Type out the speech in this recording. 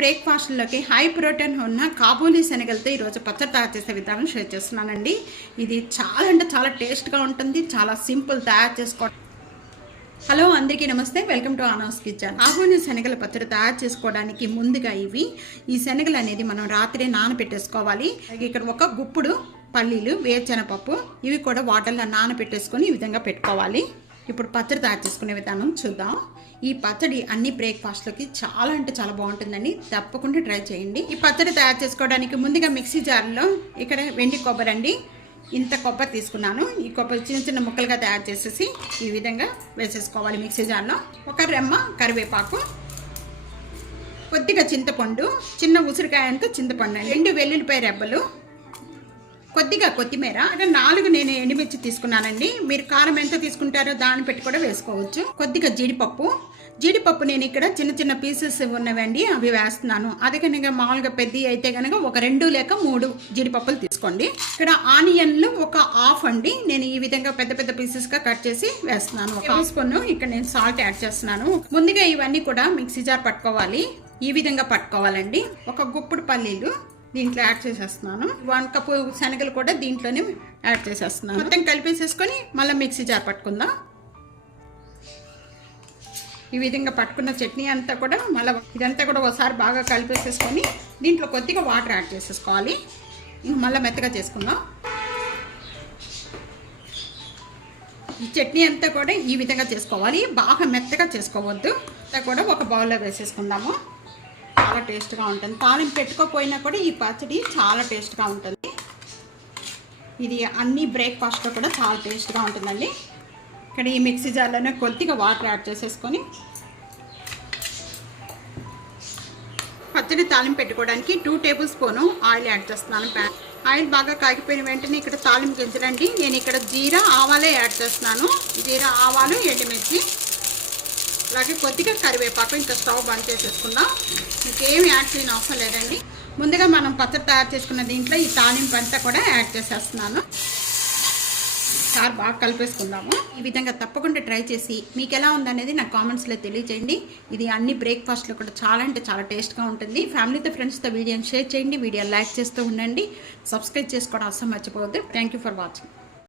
బ్రేక్ఫాస్ట్లోకి high protein ఉన్న కాబూలీ శనగలతో ఈరోజు పచ్చడి తయారు చేసే విధానం షేర్ చేస్తున్నానండి. ఇది చాలా అంటే చాలా టేస్ట్గా ఉంటుంది, చాలా సింపుల్ తయారు చేసుకోవడం. హలో అందరికీ నమస్తే, వెల్కమ్ టు ఆనోస్ కిచెన్. కాబూలీ శనగల పచ్చడి తయారు చేసుకోవడానికి ముందుగా ఈ శనగలు అనేది మనం రాత్రి నానబెట్టేసుకోవాలి. ఇక్కడ ఒక గుప్పుడు పల్లీలు, వేరుశనగపప్పు ఇవి కూడా వాటర్లో నానబెట్టేసుకొని ఈ విధంగా పెట్టుకోవాలి. ఇప్పుడు పచ్చడి తయారు చేసుకునే విధానం చూద్దాం. ఈ పచ్చడి అన్ని బ్రేక్ఫాస్ట్లోకి చాలా అంటే చాలా బాగుంటుందండి, తప్పకుండా ట్రై చేయండి. ఈ పచ్చడి తయారు చేసుకోవడానికి ముందుగా మిక్సీ జార్లో ఇక్కడ వెండి కొబ్బరి అండి, ఇంత కొబ్బరి తీసుకున్నాను. ఈ కొబ్బరి చిన్న చిన్న ముక్కలుగా తయారు చేసేసి ఈ విధంగా వేసేసుకోవాలి మిక్సీ జార్లో. ఒక రెమ్మ కరివేపాకు, కొద్దిగా చింతపండు, చిన్న ఉసిరికాయంతో చింతపండు, 2 వెల్లుల్లిపాయ రెబ్బలు, కొద్దిగా కొత్తిమీర, అంటే 4 నేను ఎండుమిర్చి తీసుకున్నానండి. మీరు కారం ఎంత తీసుకుంటారో దాన్ని పెట్టి కూడా వేసుకోవచ్చు. కొద్దిగా జీడిపప్పు నేను ఇక్కడ చిన్న చిన్న పీసెస్ ఉన్నవండి, అవి వేస్తున్నాను. అదే కనుక మామూలుగా పెద్ద అయితే కనుక ఒక 2 లేక 3 జీడిపప్పులు తీసుకోండి. ఇక్కడ ఆనియన్లు ఒక హాఫ్ అండి, నేను ఈ విధంగా పెద్ద పెద్ద పీసెస్గా కట్ చేసి వేస్తున్నాను. ఒక స్పూన్ ఇక్కడ నేను సాల్ట్ యాడ్ చేస్తున్నాను. ముందుగా ఇవన్నీ కూడా మిక్సీ జార్ పట్టుకోవాలి, ఈ విధంగా పట్టుకోవాలండి. ఒక గుప్పుడు పల్లీలు దీంట్లో యాడ్ చేసేస్తున్నాను. 1 కప్పు శనగలు కూడా దీంట్లోనే యాడ్ చేసేస్తున్నాను. మొత్తం కలిపేసేసుకొని మళ్ళీ మిక్సీ జార్ పట్టుకుందాం. ఈ విధంగా పట్టుకున్న చట్నీ అంతా కూడా మళ్ళీ ఇదంతా కూడా ఒకసారి బాగా కలిపేసేసుకొని దీంట్లో కొద్దిగా వాటర్ యాడ్ చేసేసుకోవాలి. ఇంక మళ్ళీ మెత్తగా చేసుకుందాం. ఈ చట్నీ అంతా కూడా ఈ విధంగా చేసుకోవాలి, బాగా మెత్తగా చేసుకోవద్దు. అంతా కూడా ఒక బౌల్లో వేసేసుకుందాము. చాలా టేస్ట్గా ఉంటుంది. తాలింపు పెట్టుకోకపోయినా కూడా ఈ పచ్చడి చాలా టేస్ట్గా ఉంటుంది. ఇది అన్ని బ్రేక్ఫాస్ట్లో కూడా చాలా టేస్ట్గా ఉంటుందండి. ఇక్కడ ఈ మిక్సీ జార్లోనే కొద్దిగా వాటర్ యాడ్ చేసేసుకొని పచ్చడి తాలింపు పెట్టుకోవడానికి 2 టేబుల్ స్పూన్ ఆయిల్ యాడ్ చేస్తున్నాను. ఆయిల్ బాగా కాగిపోయిన వెంటనే ఇక్కడ తాలింపు గింజలండి, నేను ఇక్కడ జీరా ఆవాలే యాడ్ చేస్తున్నాను. జీరా ఆవాలు, ఎండుమిర్చి, అలాగే కొద్దిగా కరివేపాకు. ఇంకా స్టవ్ బంద్ చేసేసుకుందాం. ఇంకేమి యాడ్ చేయని అవసరం లేదండి. ముందుగా మనం పచ్చడి తయారు చేసుకున్న దీంట్లో ఈ తాలింపు అంతా కూడా యాడ్ చేసేస్తున్నాను. సార్ బాగా కలిపేసుకుందాము. ఈ విధంగా తప్పకుండా ట్రై చేసి మీకు ఎలా ఉందనేది నాకు కామెంట్స్లో తెలియచేయండి. ఇది అన్ని బ్రేక్ఫాస్ట్లో కూడా చాలా అంటే చాలా టేస్ట్గా ఉంటుంది. ఫ్యామిలీతో ఫ్రెండ్స్తో వీడియోని షేర్ చేయండి, వీడియో లైక్ చేస్తూ ఉండండి, సబ్స్క్రైబ్ చేసుకోవడం అస్సలు మర్చిపోవద్దు. Thank you for watching.